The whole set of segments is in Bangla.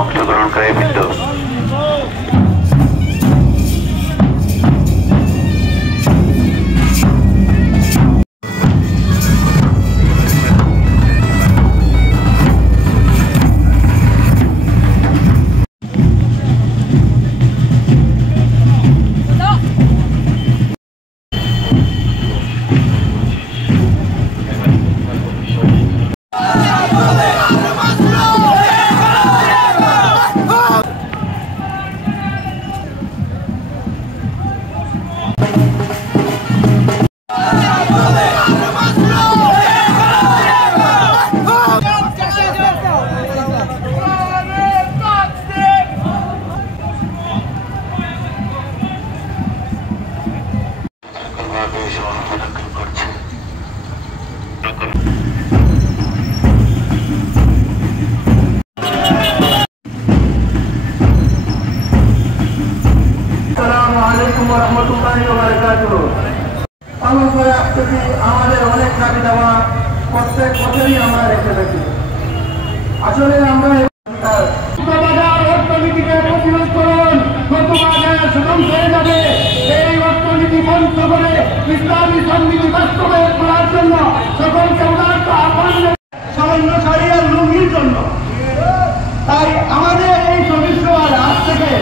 অংশগ্রহণকারী বৃন্দ পালন করে আসতেছি। আমাদের অনেক দাবি দেওয়া প্রত্যেক বছরই আমরা রেখে থাকি। আসলে আমরা অর্থনীতিকে প্রতিরোধ করুন, ধ্বংস হয়ে যাবে। এই অর্থনীতি বন্ধ করে ইসলামী সংবিধি বাস্তবায়ন করার জন্য সকলকে সামান্য শাড়ি আর লুঙ্গির জন্য। তাই আমাদের এই শ্রমিক সভার আজ থেকে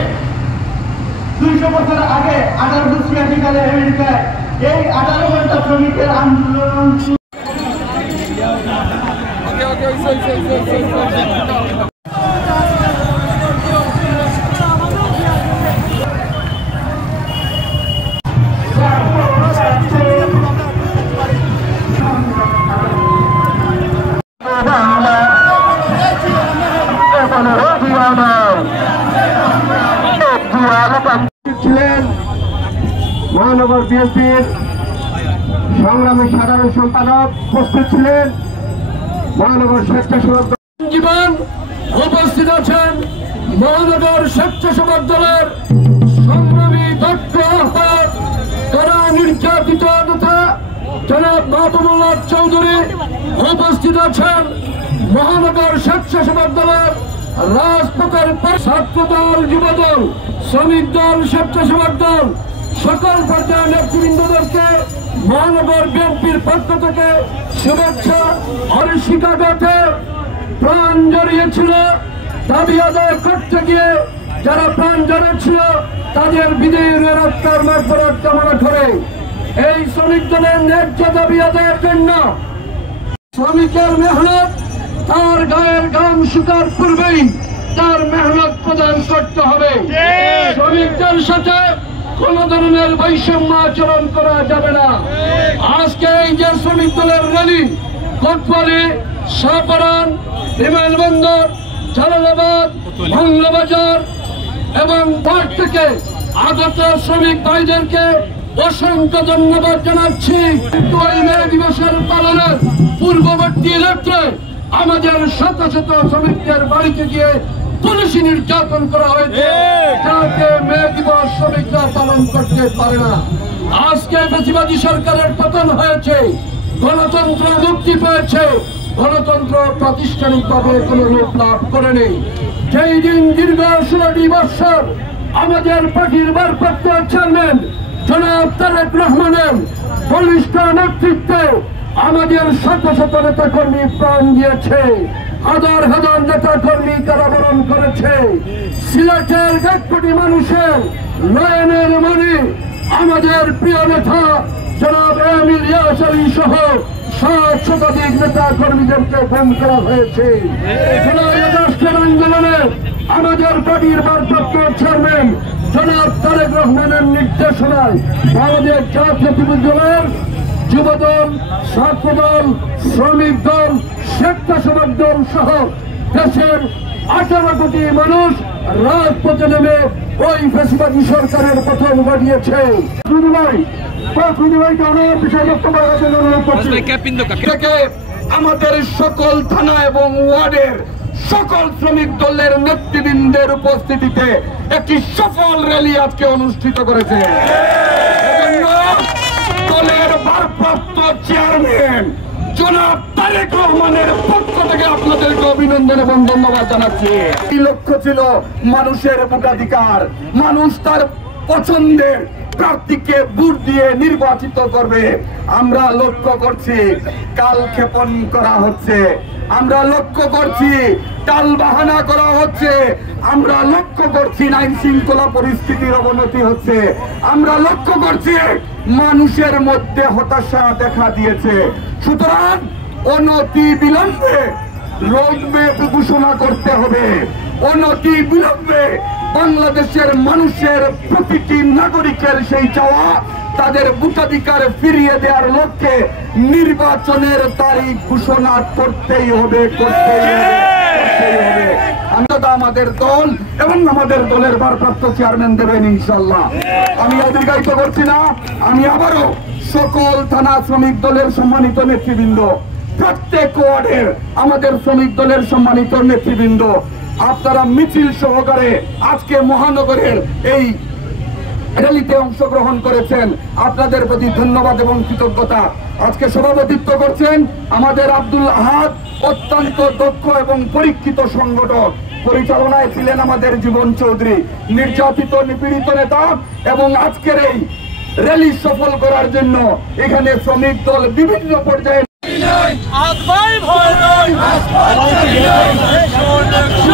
200 বছর আগে 1886 সালে আমেরিকায় এই 18 ঘন্টা শ্রমিকের আন্দোলন ছিলেন মহানগর বিএনপির সংগ্রামী সাধারণ সম্পাদক, উপস্থিত ছিলেন মহানগর স্বেচ্ছাসেবক জীবন, উপস্থিত আছেন মহানগর স্বেচ্ছাসেবক দলের সংগ্রামী দক্ষ আহ্বায়ক তারা নির্যাতিত তথা জনাব মাহবুবুল্লাহ চৌধুরী, উপস্থিত আছেন মহানগর স্বেচ্ছাসেবক দলের রাজপথের ছাত্র দল, যুব দল, শ্রমিক দল, স্বেচ্ছাসেবক দল সকল পর্যায়ের নেতৃবৃন্দদেরকে মহানগর বিএনপির পক্ষ থেকে শুভেচ্ছা। আর শিকাগোতে প্রাণ জড়িয়েছিল দাবি আদায় করতে গিয়ে যারা প্রাণ জড়িয়েছিল তাদের বিদায়ের রক্তার মাগফিরাত কামনা করে এই শ্রমিক দলের ন্যায্য দাবি আদায়ের জন্য শ্রমিকের মেহনত, তার গায়ের ঘাম শুকার পূর্বেই তার মেহনত প্রদান করতে হবে। শ্রমিকদের সাথে কোন ধরনের বৈষম্য আচরণ করা যাবে না। আজকে এই যে শ্রমিক দলের র্যালি কোতোয়ালি, শাহপরান, বিমানবন্দর, জালালাবাদ, মংলাবাজার এবং পার্ক থেকে আগত শ্রমিক ভাইদেরকে অসংখ্য ধন্যবাদ জানাচ্ছি। মে দিবসের পালনের পূর্ববর্তী রাত্রে আমাদের শত শত শ্রমিকদের বাড়িতে গিয়ে পুলিশি নির্যাতন করা হয়েছে, যাতে মে দিবস শ্রমিকরা পালন করতে পারে না। আজকে বেশিবাদী সরকারের পতন হয়েছে, গণতন্ত্র মুক্তি পেয়েছে, গণতন্ত্র প্রাতিষ্ঠানিকভাবে কোন রূপ লাভ করেনি। যেই দিন দীর্ঘ 16টি বৎসর আমাদের পার্টির ভারপ্রাপ্ত চেয়ারম্যান জনাব তারেক রহমানের বলিষ্ঠ নেতৃত্বে আমাদের শত শত নেতা কর্মী প্রাণ দিয়েছে, হাজার হাজার নেতা কর্মী কারাবরণ করেছে। সিলেটের 1 কোটি মানুষের নয়নের মণি আমাদের প্রিয় নেতা জনাব আমির ইয়াস আলী সহ 7 শতাধিক নেতা কর্মীদেরকে গুম করা হয়েছে। জুলাই আগস্টের আন্দোলনে আমাদের পার্টির ভারপ্রাপ্ত চেয়ারম্যান জনাব তারেক রহমানের নির্দেশনায় বাংলাদেশ জাতীয়তাবাদী দলের যুবদল, ছাত্রদল, শ্রমিক দল, স্বেচ্ছাসেবক দল সহ দেশের 18 কোটি মানুষ রাজপথে নেমে ওই ফ্যাসিবাদী সরকারের পতন ঘটিয়েছে। আমাদের সকল থানা এবং ওয়ার্ডের সকল শ্রমিক দলের নেতৃবৃন্দের উপস্থিতিতে একটি সফল র্যালি আজকে অনুষ্ঠিত করেছে। দলের ভারপ্রাপ্ত চেয়ারম্যান জনাব তারেক রহমানের পক্ষ থেকে আপনাদেরকে অভিনন্দন এবং ধন্যবাদ জানাচ্ছি। এই লক্ষ্য ছিল মানুষের ভোটাধিকার, মানুষ তার পছন্দের প্রার্থীকে ভোট দিয়ে নির্বাচিত করবে। আমরা লক্ষ্য করছি কাল ক্ষেপণ করা হচ্ছে, আমরা লক্ষ্য করছি টাল বাহানা করা হচ্ছে, আমরা লক্ষ্য করছি আইন শৃঙ্খলা পরিস্থিতির অবনতি হচ্ছে, আমরা লক্ষ্য করছি মানুষের মধ্যে হতাশা দেখা দিয়েছে। সুতরাং অনতি বিলম্বে রোডম্যাপ ঘোষণা করতে হবে, অনতি বিলম্বে বাংলাদেশের মানুষের প্রতিটি নাগরিকের সেই চাওয়া তাদের ভোটাধিকার ফিরিয়ে দেওয়ার লক্ষ্যে নির্বাচনের তারিখ ঘোষণা করতেই হবে, করতেই হবে। আমাদের দল এবং আমাদের দলের ভারপ্রাপ্ত চেয়ারম্যান দেবেন ইনশাল্লাহ। আমি অদীর্ঘায়িত করছি না, আমি আবারও সকল থানা শ্রমিক দলের সম্মানিত নেতৃবৃন্দ, প্রত্যেক ওয়ার্ডের আমাদের শ্রমিক দলের সম্মানিত নেতৃবৃন্দ, আপনারা মিছিল সহকারে আজকে মহানগরের এই র্যালিতে অংশগ্রহণ করেছেন, আপনাদের প্রতি ধন্যবাদ এবং কৃতজ্ঞতা। আজকে সভাপতিত্ব করছেন আমাদের আব্দুল আহাদ, অত্যন্ত দক্ষ এবং পরীক্ষিত সংগঠক। পরিচালনায় ছিলেন আমাদের জীবন চৌধুরী, নির্যাতিত নিপীড়িত নেতা। এবং আজকের এই র্যালি সফল করার জন্য এখানে শ্রমিক দল বিভিন্ন পর্যায়ে সদস্য